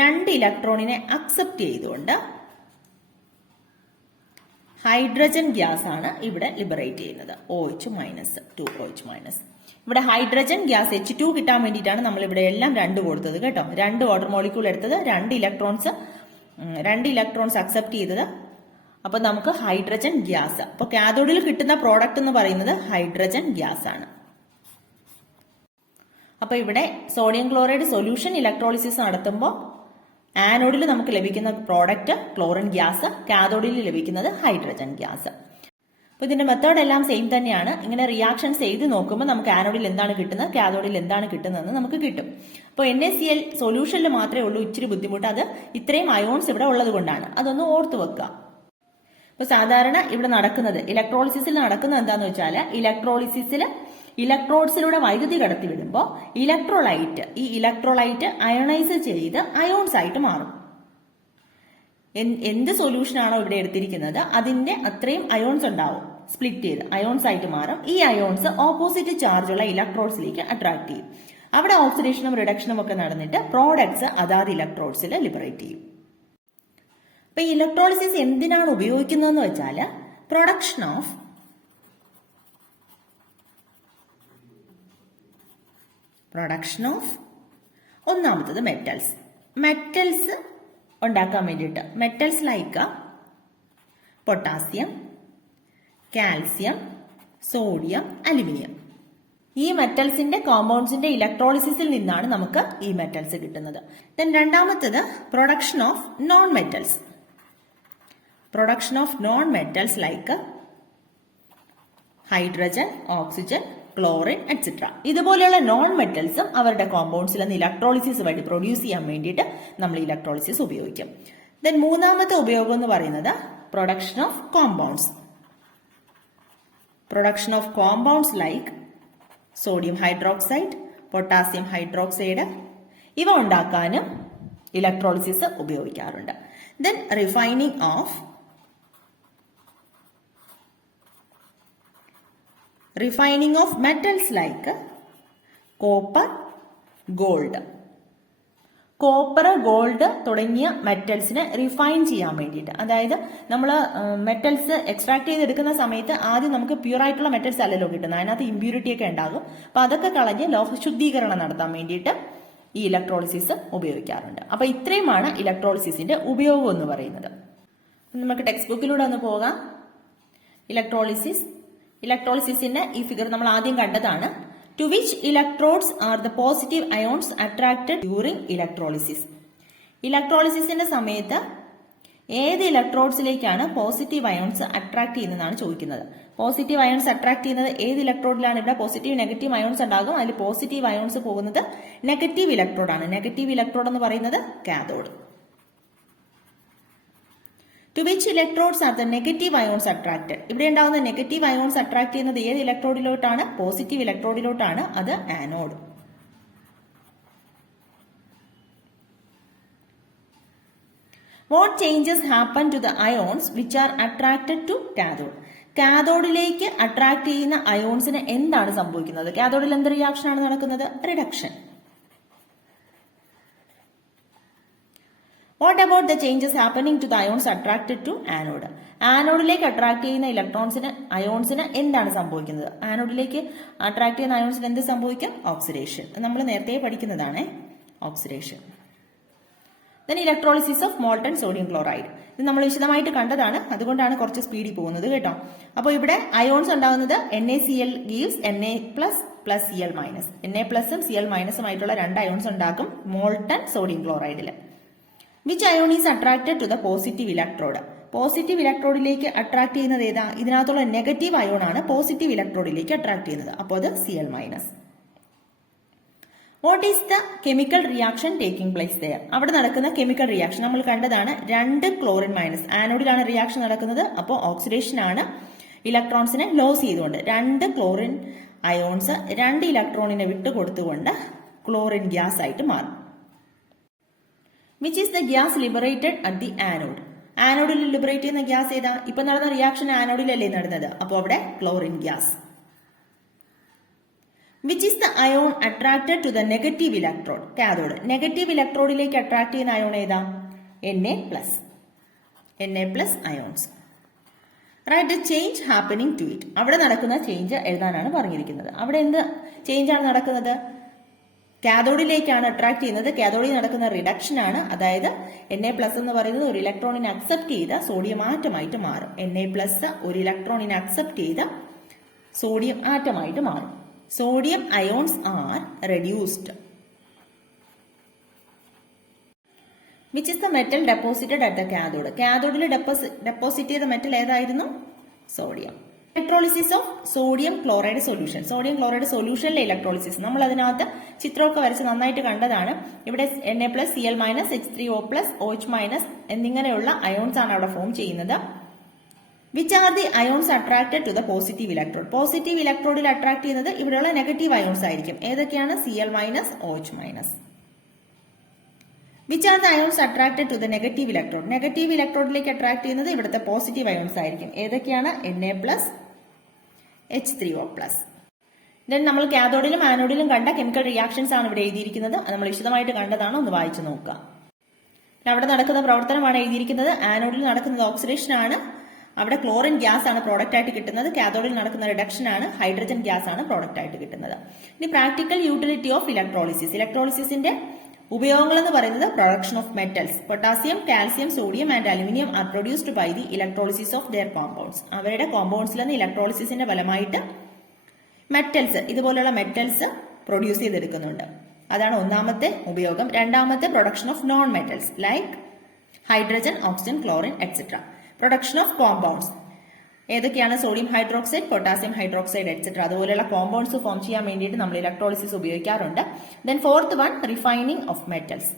രണ്ട് ഇലക്ട്രോണിനെ അക്സെപ്റ്റ് ചെയ്തുകൊണ്ട് ഹൈഡ്രജൻ ഗ്യാസ് ആണ് ഇവിടെ ലിബറേറ്റ് ചെയ്യുന്നത്. OH- 2OH-. ഇവിടെ ഹൈഡ്രജൻ ഗ്യാസ് H2 കിട്ടാൻ വേണ്ടിയിട്ടാണ് നമ്മൾ ഇവിടെ എല്ലാം രണ്ട് കൊടുത്തത് കേട്ടോ. രണ്ട് വാട്ടർ മോളിക്യൂൾ എടുത്തത്, രണ്ട് ഇലക്ട്രോൺസ് അക്സെപ്റ്റ് ചെയ്തത്. അപ്പൊ നമുക്ക് ഹൈഡ്രജൻ ഗ്യാസ്, അപ്പൊ കാഥോഡിൽ കിട്ടുന്ന പ്രോഡക്റ്റ് എന്ന് പറയുന്നത് ഹൈഡ്രജൻ ഗ്യാസ് ആണ്. അപ്പൊ ഇവിടെ സോഡിയം ക്ലോറൈഡ് സൊല്യൂഷൻ ഇലക്ട്രോളിസിസ് നടത്തുമ്പോൾ ആനോഡിൽ നമുക്ക് ലഭിക്കുന്ന പ്രോഡക്റ്റ് ക്ലോറിൻ ഗ്യാസ്, കാഥോഡിൽ ലഭിക്കുന്നത് ഹൈഡ്രജൻ ഗ്യാസ്. അപ്പൊ ഇതിന്റെ മെത്തേഡ് എല്ലാം സെയിം തന്നെയാണ്. ഇങ്ങനെ റിയാക്ഷൻസ് ചെയ്ത് നോക്കുമ്പോൾ നമുക്ക് ആനോഡിൽ എന്താണ് കിട്ടുന്നത്, കാഥോഡിൽ എന്താണ് കിട്ടുന്നതെന്ന് നമുക്ക് കിട്ടും. അപ്പോൾ NaCl സൊല്യൂഷനിൽ മാത്രമേ ഉള്ളൂ ഇച്ചിരി ബുദ്ധിമുട്ട്, അത് ഇത്രയും അയോൺസ് ഇവിടെ ഉള്ളത് കൊണ്ടാണ്. അതൊന്ന് ഓർത്ത് വെക്കുക. അപ്പൊ സാധാരണ ഇവിടെ നടക്കുന്നത് ഇലക്ട്രോളിസിസിൽ നടക്കുന്നത് എന്താന്ന് വെച്ചാൽ, ഇലക്ട്രോഡ്സിലൂടെ വൈദ്യുതി കടത്തി വിടുമ്പോൾ ഇലക്ട്രോലൈറ്റ് അയണൈസ് ചെയ്ത് അയോൺസ് ആയിട്ട് മാറും. എന്ത് സൊല്യൂഷൻ ആണോ ഇവിടെ എടുത്തിരിക്കുന്നത് അതിന്റെ അത്രയും അയോൺസ് ഉണ്ടാവും, സ്പ്ലിറ്റ് ചെയ്ത് അയോൺസ് ആയിട്ട് മാറും. ഈ അയോൺസ് ഓപ്പോസിറ്റ് ചാർജുള്ള ഇലക്ട്രോഡ്സിലേക്ക് അട്രാക്ട് ചെയ്യും. അവിടെ ഓക്സിഡേഷനും റിഡക്ഷനും ഒക്കെ നടന്നിട്ട് പ്രോഡക്ട്സ് അതാത് ഇലക്ട്രോഡ്സിൽ ലിബറേറ്റ് ചെയ്യും. അപ്പൊ ഈ ഇലക്ട്രോളിസിസ് എന്തിനാണ് ഉപയോഗിക്കുന്നതെന്ന് വെച്ചാൽ, പ്രൊഡക്ഷൻ ഓഫ് ഒന്നാമത്തത് മെറ്റൽസ് ഉണ്ടാക്കാൻ വേണ്ടിയിട്ട്, metals like potassium, calcium, sodium, aluminium. ഈ മെറ്റൽസിന്റെ കോമ്പൗണ്ട്സിന്റെ ഇലക്ട്രോളിസിസിൽ നിന്നാണ് നമുക്ക് ഈ മെറ്റൽസ് കിട്ടുന്നത്. ദെൻ രണ്ടാമത്തത് production of non metals like hydrogen, oxygen, chlorine, etcetera. ഇതുപോലെയുള്ള നോൺ മെറ്റൽസും അവരുടെ കോമ്പൗണ്ട്സിൽ നിന്ന് ഇലക്ട്രോളിസിസ് വഴി പ്രൊഡ്യൂസ് ചെയ്യാൻ വേണ്ടിയിട്ട് നമ്മൾ ഇലക്ട്രോളിസിസ് ഉപയോഗിക്കും. ദെൻ മൂന്നാമത്തെ ഉപയോഗം എന്ന് പറയുന്നത് production of compounds like sodium hydroxide, potassium hydroxide, ഇവ ഉണ്ടാക്കാനും ഇലക്ട്രോളിസിസ് ഉപയോഗിക്കാറുണ്ട്. Then refining of metals like copper, gold. Copper, gold തുടങ്ങിയ മെറ്റൽസിനെ റിഫൈൻ ചെയ്യാൻ വേണ്ടിയിട്ട്. അതായത് നമ്മൾ മെറ്റൽസ് എക്സ്ട്രാക്ട് ചെയ്തെടുക്കുന്ന സമയത്ത് ആദ്യം നമുക്ക് പ്യൂർ ആയിട്ടുള്ള മെറ്റൽസ് അല്ലല്ലോ കിട്ടുന്നത്, അതിനകത്ത് ഇമ്പ്യൂരിറ്റി ഒക്കെ ഉണ്ടാകും. അപ്പൊ അതൊക്കെ കളഞ്ഞ് ലോഹശുദ്ധീകരണം നടത്താൻ വേണ്ടിയിട്ട് ഈ ഇലക്ട്രോളിസിസ് ഉപയോഗിക്കാറുണ്ട്. അപ്പൊ ഇത്രയുമാണ് ഇലക്ട്രോളിസിസിന്റെ ഉപയോഗം എന്ന് പറയുന്നത്. നമുക്ക് ടെക്സ്റ്റ് ബുക്കിലൂടെ ഒന്ന് പോകാം. ഇലക്ട്രോളിസിന്റെ ഈ ഫിഗർ നമ്മൾ ആദ്യം കണ്ടതാണ്. To which electrodes are the positive ions attracted during electrolysis? ഇലക്ട്രോളിസിന്റെ സമയത്ത് ഏത് ഇലക്ട്രോഡ്സിലേക്കാണ് പോസിറ്റീവ് അയോൺസ് അട്രാക്ട് ചെയ്യുന്നതാണ് ചോദിക്കുന്നത്. പോസിറ്റീവ് അയോൺസ് അട്രാക്ട് ചെയ്യുന്നത് ഏത് ഇലക്ട്രോഡിലാണ്? ഇവിടെ പോസിറ്റീവ് നെഗറ്റീവ് അയോൺസ് ഉണ്ടാകും. അതിൽ പോസിറ്റീവ് അയോൺസ് പോകുന്നത് നെഗറ്റീവ് ഇലക്ട്രോഡാണ്. നെഗറ്റീവ് ഇലക്ട്രോഡ് എന്ന് പറയുന്നത് cathode. To which electrodes are the negative ions attracted? ഇവിടെ ഉണ്ടാകുന്ന നെഗറ്റീവ് അയോൺസ് അട്രാക്ട് ചെയ്യുന്നത് ഏത് ഇലക്ട്രോഡിലോട്ടാണ്? പോസിറ്റീവ് ഇലക്ട്രോഡിലോട്ടാണ്. അത് anode. What changes happen to the ions which are attracted to cathode? കാഥോഡിലേക്ക് അട്രാക്ട് ചെയ്യുന്ന അയോൺസിന് എന്താണ് സംഭവിക്കുന്നത്? കാഥോഡിൽ എന്ത് റിയാക്ഷൻ ആണ് നടക്കുന്നത്? Reduction. What about the changes happening to the ions attracted to anode? ആനോഡിലേക്ക് അട്രാക്ട് ചെയ്യുന്ന അയോൺസിന് എന്താണ് സംഭവിക്കുന്നത്? ആനോഡിലേക്ക് അട്രാക്ട് ചെയ്യുന്ന അയോൺസിന് എന്ത് സംഭവിക്കും? ഓക്സിഡേഷൻ. നമ്മൾ നേരത്തെ പഠിക്കുന്നതാണ് oxidation. Then electrolysis of molten sodium chloride. ഇത് നമ്മൾ വിശദമായിട്ട് കണ്ടതാണ്, അതുകൊണ്ടാണ് കുറച്ച് സ്പീഡിൽ പോകുന്നത് കേട്ടോ. അപ്പോൾ ഇവിടെ അയോൺസ് ഉണ്ടാകുന്നത് NaCl gives Na plus plus Cl minus. Na പ്ലസും Cl മൈനസും ആയിട്ടുള്ള രണ്ട് അയോൺസ് ഉണ്ടാക്കും മോൾട്ടൺ സോഡിയം ക്ലോറൈഡിൽ. Which ion is attracted to the positive electrode? Positive ഇലക്ട്രോഡിലേക്ക് അട്രാക്ട് ചെയ്യുന്നത് ഏതാ? ഇതിനകത്തുള്ള നെഗറ്റീവ് അയോൺ ആണ് പോസിറ്റീവ് ഇലക്ട്രോഡിലേക്ക് അട്രാക്ട് ചെയ്യുന്നത്. അപ്പോൾ അത് Cl minus. What is the chemical reaction taking place there? അവിടെ നടക്കുന്ന കെമിക്കൽ റിയാക്ഷൻ നമ്മൾ കണ്ടതാണ്. 2 ക്ലോറിൻ മൈനസ് ആനോഡിലാണ് റിയാക്ഷൻ നടക്കുന്നത്. അപ്പോൾ ഓക്സിഡേഷൻ ആണ് ഇലക്ട്രോൺസിനെ ലോസ് ചെയ്തുകൊണ്ട് 2 ക്ലോറിൻ അയോൺസ് 2 ഇലക്ട്രോണിനെ വിട്ടുകൊടുത്തുകൊണ്ട് ക്ലോറിൻ ഗ്യാസ് ആയിട്ട് മാറും. Which is the gas liberated at the anode? ആനോഡിൽ ലിബറേറ്റ് ചെയ്യുന്ന ഗ്യാസ് ഏതാ? ഇപ്പൊ നടന്ന റിയാക്ഷൻ ആനോഡിലല്ലേ നടന്നത്? അപ്പോൾ അവിടെ chlorine gas. Which is the ion attracted to the negative electrode? Cathode. Negative ഇലക്ട്രോഡിലേക്ക് അട്രാക്ട് ചെയ്യുന്ന അയോൺ ഏതാ? Na plus ions. Right the change happening to it. അവിടെ നടക്കുന്ന ചേഞ്ച് എഴുതാനാണ് പറഞ്ഞിരിക്കുന്നത്. അവിടെ എന്ത് ചേഞ്ച് ആണ് നടക്കുന്നത്? കാഥോഡിലേക്കാണ് അട്രാക്ട് ചെയ്യുന്നത്. കാഥോഡിൽ നടക്കുന്ന റിഡക്ഷൻ ആണ്. അതായത് Na പ്ലസ് എന്ന് പറയുന്നത് ഒരു ഇലക്ട്രോണിനെ അക്സെപ്റ്റ് ചെയ്ത സോഡിയം ആറ്റമായിട്ട് മാറും. Na പ്ലസ് ഒരു ഇലക്ട്രോണിനെ അക്സെപ്റ്റ് ചെയ്ത സോഡിയം ആറ്റമായിട്ട് മാറും. Sodium ions are reduced. Which is the metal deposited at the cathode? കാഥോഡിൽ ഡെപ്പോസിറ്റ് ചെയ്ത മെറ്റൽ ഏതായിരുന്നു? Sodium. Electrolysis of sodium chloride solution. Sodium chloride സൊല്യൂഷനിലെ ഇലക്ട്രോളിസിസ് നമ്മൾ അതിനകത്ത് ചിത്രമൊക്കെ വരച്ച് നന്നായിട്ട് കണ്ടതാണ്. ഇവിടെ Na plus Cl minus H3O plus OH minus എന്നിങ്ങനെയുള്ള അയോൺസ് ആണ് അവിടെ ഫോം ചെയ്യുന്നത്. Which are the ions attracted to the positive electrode? Positive ഇലക്ട്രോഡിൽ അട്രാക്ട് ചെയ്യുന്നത് ഇവിടെയുള്ള നെഗറ്റീവ് അയോൺസ് ആയിരിക്കും. ഏതൊക്കെയാണ്? Cl minus OH minus. Which are the ions attracted to the negative electrode? Negative ഇലക്ട്രോഡിലേക്ക് അട്രാക്ട് ചെയ്യുന്നത് ഇവിടുത്തെ പോസിറ്റീവ് അയോൺസ് ആയിരിക്കും. ഏതൊക്കെയാണ്? Na plus H3O plus. Then നമ്മൾ കാഥോഡിലും ആനോഡിലും കണ്ട കെമിക്കൽ റിയാക്ഷൻസ് ആണ് ഇവിടെ എഴുതിയിരിക്കുന്നത്. നമ്മൾ വിശദമായിട്ട് കണ്ടതാണ്, ഒന്ന് വായിച്ചു നോക്കുക. അവിടെ നടക്കുന്ന പ്രവർത്തനമാണ് എഴുതിയിരിക്കുന്നത്. ആനോഡിൽ നടക്കുന്നത് ഓക്സിഡേഷൻ ആണ്. അവിടെ ക്ലോറിൻ ഗ്യാസ് ആണ് പ്രോഡക്റ്റ് ആയിട്ട് കിട്ടുന്നത്. കാഥോഡിൽ നടക്കുന്ന റിഡക്ഷൻ ആണ്. ഹൈഡ്രജൻ ഗ്യാസ് ആണ് പ്രോഡക്റ്റ് ആയിട്ട് കിട്ടുന്നത്. ഇനി പ്രാക്ടിക്കൽ യൂട്ടിലിറ്റി ഓഫ് ഇലക്ട്രോളിസിസ്. ഇലക്ട്രോളിസിന്റെ ഉപയോഗങ്ങൾ എന്ന് പറയുന്നത് production of metals. Potassium, calcium, sodium and aluminium are produced by the electrolysis of their compounds. അവരുടെ കോമ്പൗണ്ട്സിൽ നിന്ന് ഇലക്ട്രോളിസിന്റെ ഫലമായിട്ട് മെറ്റൽസ്, ഇതുപോലുള്ള മെറ്റൽസ് പ്രൊഡ്യൂസ് ചെയ്തെടുക്കുന്നുണ്ട്. അതാണ് ഒന്നാമത്തെ ഉപയോഗം. രണ്ടാമത്തെ production of non metals like hydrogen, oxygen, chlorine etcetera. Production of compounds ഏതൊക്കെയാണ്? Sodium hydroxide, potassium hydroxide etcetera. അതുപോലെയുള്ള കോമ്പൗണ്ട്സ് ഫോം ചെയ്യാൻ വേണ്ടിയിട്ട് നമ്മൾ ഇലക്ട്രോളിസിസ് ഉപയോഗിക്കാറുണ്ട്. Then fourth one, refining of metals.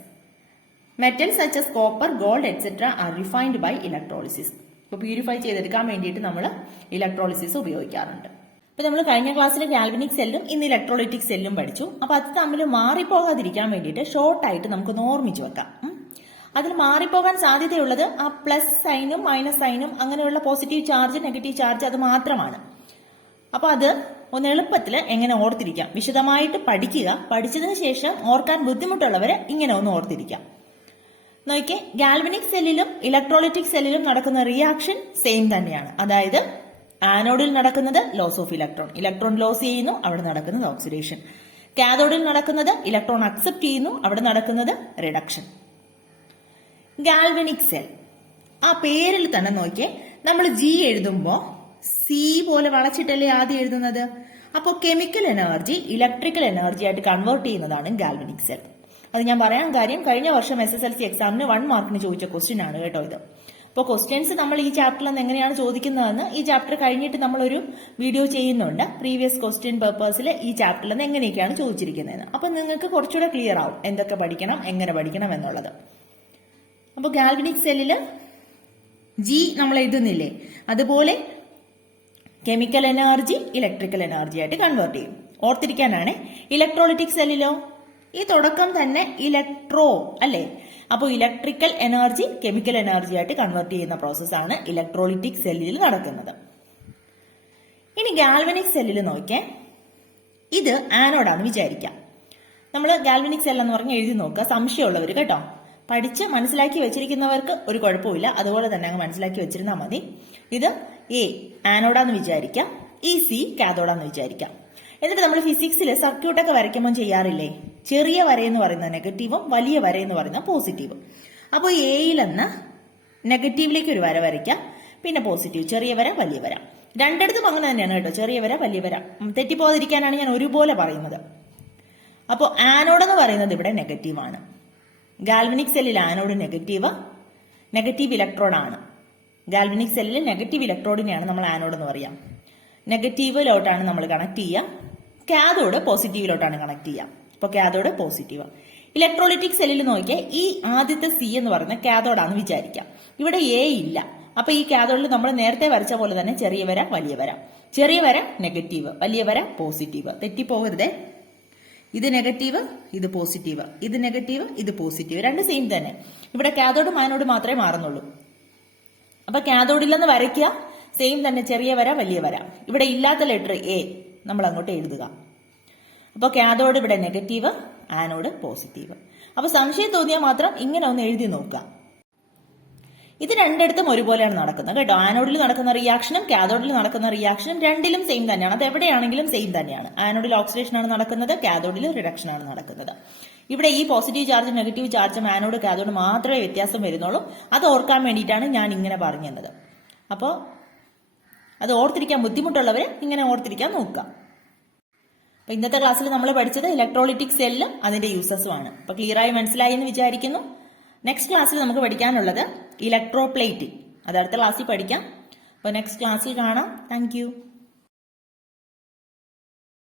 Metals such as copper, gold etcetera are refined by electrolysis. ഇപ്പോൾ purify ചെയ്തെടുക്കാൻ വേണ്ടിയിട്ട് നമ്മൾ ഇലക്ട്രോളിസിസ് ഉപയോഗിക്കാറുണ്ട്. ഇപ്പൊ നമ്മൾ കഴിഞ്ഞ ക്ലാസ്സിൽ ഗാൽവനിക് സെല്ലും ഇന്ന് ഇലക്ട്രോലൈറ്റിക് സെല്ലും പഠിച്ചു. അപ്പൊ അത് തമ്മിൽ മാറിപ്പോകാതിരിക്കാൻ വേണ്ടിയിട്ട് ഷോർട്ടായിട്ട് നമുക്കൊന്ന് ഓർമ്മിച്ച് വെക്കാം. അതിൽ മാറിപ്പോകാൻ സാധ്യതയുള്ളത് ആ പ്ലസ് സൈനും മൈനസ് സൈനും അങ്ങനെയുള്ള പോസിറ്റീവ് ചാർജ്, നെഗറ്റീവ് ചാർജ്, അത് മാത്രമാണ്. അപ്പൊ അത് ഒന്ന് എളുപ്പത്തിൽ എങ്ങനെ ഓർത്തിരിക്കാം, വിശദമായിട്ട് പഠിക്കുക. പഠിച്ചതിന് ശേഷം ഓർക്കാൻ ബുദ്ധിമുട്ടുള്ളവരെ ഇങ്ങനെ ഒന്ന് ഓർത്തിരിക്കാം. നോക്കിയേ, ഗാൽവനിക് സെല്ലിലും ഇലക്ട്രോളിറ്റിക് സെല്ലിലും നടക്കുന്ന റിയാക്ഷൻ സെയിം തന്നെയാണ്. അതായത് ആനോഡിൽ നടക്കുന്നത് loss of electron, electron loss ചെയ്യുന്നു, അവിടെ നടക്കുന്നത് ഓക്സിഡേഷൻ. കാഥോഡിൽ നടക്കുന്നത് ഇലക്ട്രോൺ അക്സെപ്റ്റ് ചെയ്യുന്നു, അവിടെ നടക്കുന്നത് റിഡക്ഷൻ. ഗാൽവനിക് സെൽ, ആ പേരിൽ തന്നെ നോക്കിയേ, നമ്മൾ ജി എഴുതുമ്പോ സി പോലെ വളച്ചിട്ടല്ലേ ആദ്യം എഴുതുന്നത്. അപ്പോൾ കെമിക്കൽ എനർജി ഇലക്ട്രിക്കൽ എനർജി ആയിട്ട് കൺവേർട്ട് ചെയ്യുന്നതാണ് ഗാൽവനിക് സെൽ. അത് ഞാൻ പറയാൻ കാര്യം, കഴിഞ്ഞ വർഷം SSLC എക്സാമിന് 1 മാർക്കിന് ചോദിച്ച ക്വസ്റ്റ്യൻ ആണ് കേട്ടോ ഇത്. അപ്പോൾ ക്വസ്റ്റ്യൻസ് നമ്മൾ ഈ ചാപ്റ്ററിൽ നിന്ന് എങ്ങനെയാണ് ചോദിക്കുന്നതെന്ന് ഈ ചാപ്റ്റർ കഴിഞ്ഞിട്ട് നമ്മളൊരു വീഡിയോ ചെയ്യുന്നുണ്ട്. പ്രീവിയസ് ക്വസ്റ്റ്യൻ പേപ്പേഴ്സിൽ ഈ ചാപ്റ്ററിൽ നിന്ന് എങ്ങനെയൊക്കെയാണ് ചോദിച്ചിരിക്കുന്നതെന്ന്. അപ്പോൾ നിങ്ങൾക്ക് കുറച്ചുകൂടെ ക്ലിയർ ആവും എന്തൊക്കെ പഠിക്കണം, എങ്ങനെ പഠിക്കണം എന്നുള്ളത്. അപ്പോൾ ഗാൽവനിക് സെല്ലിൽ ജി നമ്മൾ എഴുതുന്നില്ലേ, അതുപോലെ കെമിക്കൽ എനർജി ഇലക്ട്രിക്കൽ എനർജി ആയിട്ട് കൺവേർട്ട് ചെയ്യും. ഓർത്തിരിക്കാനാണ്. ഇലക്ട്രോളിറ്റിക് സെല്ലിലോ ഈ തുടക്കം തന്നെ ഇലക്ട്രോ അല്ലേ, അപ്പോൾ ഇലക്ട്രിക്കൽ എനർജി കെമിക്കൽ എനർജി ആയിട്ട് കൺവേർട്ട് ചെയ്യുന്ന പ്രോസസ്സാണ് ഇലക്ട്രോളിറ്റിക് സെല്ലിൽ നടക്കുന്നത്. ഇനി ഗാൽവനിക് സെല്ലിൽ നോക്കിയേ, ഇത് ആനോഡാന്ന് വിചാരിക്കാം. നമ്മൾ ഗാൽവനിക് സെൽ എന്ന് പറഞ്ഞ് എഴുതി നോക്കുക, സംശയമുള്ളവർ കേട്ടോ. പഠിച്ച് മനസ്സിലാക്കി വെച്ചിരിക്കുന്നവർക്ക് ഒരു കുഴപ്പമില്ല, അതുപോലെ തന്നെ അങ്ങ് മനസ്സിലാക്കി വെച്ചിരുന്നാൽ മതി. ഇത് എ ആനോഡാന്ന് വിചാരിക്കാം, ഈ സി കാഥോഡാന്ന് വിചാരിക്കാം. എന്നിട്ട് നമ്മൾ ഫിസിക്സിൽ സർക്യൂട്ടൊക്കെ വരയ്ക്കുമ്പോൾ ചെയ്യാറില്ലേ, ചെറിയ വരയെന്ന് പറയുന്ന നെഗറ്റീവും വലിയ വരയെന്ന് പറയുന്ന പോസിറ്റീവും. അപ്പോൾ എയിൽ നിന്ന് നെഗറ്റീവിലേക്ക് ഒരു വര വരയ്ക്കാം, പിന്നെ പോസിറ്റീവ്, ചെറിയ വര വലിയ വര. രണ്ടിടത്തും അങ്ങനെ തന്നെയാണ് കേട്ടോ, ചെറിയ വര വലിയ വര. തെറ്റിപ്പോകാതിരിക്കാനാണ് ഞാൻ ഒരുപോലെ പറയുന്നത്. അപ്പോൾ ആനോഡ് എന്ന് പറയുന്നത് ഇവിടെ നെഗറ്റീവാണ്. ഗാൽവനിക് സെല്ലിൽ ആനോഡ് നെഗറ്റീവ് ഇലക്ട്രോഡാണ്. ഗാൽവനിക് സെല്ലിൽ നെഗറ്റീവ് ഇലക്ട്രോഡിനെയാണ് നമ്മൾ ആനോഡ് എന്ന് പറയാം. നെഗറ്റീവിലോട്ടാണ് നമ്മൾ കണക്ട് ചെയ്യുക, കാഥോഡ് പോസിറ്റീവിലോട്ടാണ് കണക്ട് ചെയ്യുക. അപ്പോൾ കാഥോഡ് പോസിറ്റീവ്. ഇലക്ട്രോളിറ്റിക് സെല്ലിൽ നോക്കിയാൽ ഈ ആദ്യത്തെ സി എന്ന് പറയുന്ന കാഥോഡാന്ന് വിചാരിക്കാം. ഇവിടെ എ ഇല്ല. അപ്പൊ ഈ കാഥോഡിൽ നമ്മൾ നേരത്തെ വരച്ച പോലെ തന്നെ ചെറിയ വര വലിയ വര, ചെറിയ വര നെഗറ്റീവ്, വലിയ വര പോസിറ്റീവ്. തെറ്റിപ്പോകരുതേ. ഇത് നെഗറ്റീവ്, ഇത് പോസിറ്റീവ്, ഇത് നെഗറ്റീവ്, ഇത് പോസിറ്റീവ്, രണ്ട് സെയിം തന്നെ. ഇവിടെ കാഥോഡും ആനോഡും മാത്രമേ മാറുന്നുള്ളൂ. അപ്പൊ കാഥോഡില്ലെന്ന് വരയ്ക്കുക, സെയിം തന്നെ, ചെറിയ വര വലിയ വര. ഇവിടെ ഇല്ലാത്ത ലെറ്റർ എ നമ്മൾ അങ്ങോട്ട് എഴുതുക. അപ്പോൾ കാഥോഡ് ഇവിടെ നെഗറ്റീവ്, ആനോഡ് പോസിറ്റീവ്. അപ്പൊ സംശയം തോന്നിയാൽ മാത്രം ഇങ്ങനെ ഒന്ന് എഴുതി നോക്കുക. ഇത് രണ്ടിടത്തും ഒരുപോലെയാണ് നടക്കുന്നത് കേട്ടോ. ആനോഡിൽ നടക്കുന്ന റിയാക്ഷനും കാഥോഡിൽ നടക്കുന്ന റിയാക്ഷനും രണ്ടിലും സെയിം തന്നെയാണ്. അത് എവിടെയാണെങ്കിലും സെയിം തന്നെയാണ്. ആനോഡിൽ ഓക്സിഡേഷൻ ആണ് നടക്കുന്നത്, കാഥോഡിൽ റിഡക്ഷൻ ആണ് നടക്കുന്നത്. ഇവിടെ ഈ പോസിറ്റീവ് ചാർജും നെഗറ്റീവ് ചാർജും ആനോഡ് കാഥോഡ് മാത്രമേ വ്യത്യാസം വരുന്നുള്ളൂ. അത് ഓർക്കാൻ വേണ്ടിയിട്ടാണ് ഞാൻ ഇങ്ങനെ പറഞ്ഞത്. അപ്പോൾ അത് ഓർത്തിരിക്കാൻ ബുദ്ധിമുട്ടുള്ളവർ ഇങ്ങനെ ഓർത്തിരിക്കാൻ നോക്കുക. അപ്പൊ ഇന്നത്തെ ക്ലാസ്സിൽ നമ്മൾ പഠിച്ചത് ഇലക്ട്രോളിറ്റിക് സെല്ലും അതിന്റെ യൂസസുമാണ്. അപ്പൊ ക്ലിയറായി മനസ്സിലായി എന്ന് വിചാരിക്കുന്നു. നെക്സ്റ്റ് ക്ലാസ്സിൽ നമുക്ക് പഠിക്കാനുള്ളത് ഇലക്ട്രോപ്ലേറ്റിംഗ്. അത് അടുത്ത ക്ലാസ്സിൽ പഠിക്കാം. അപ്പോൾ നെക്സ്റ്റ് ക്ലാസ്സിൽ കാണാം. താങ്ക്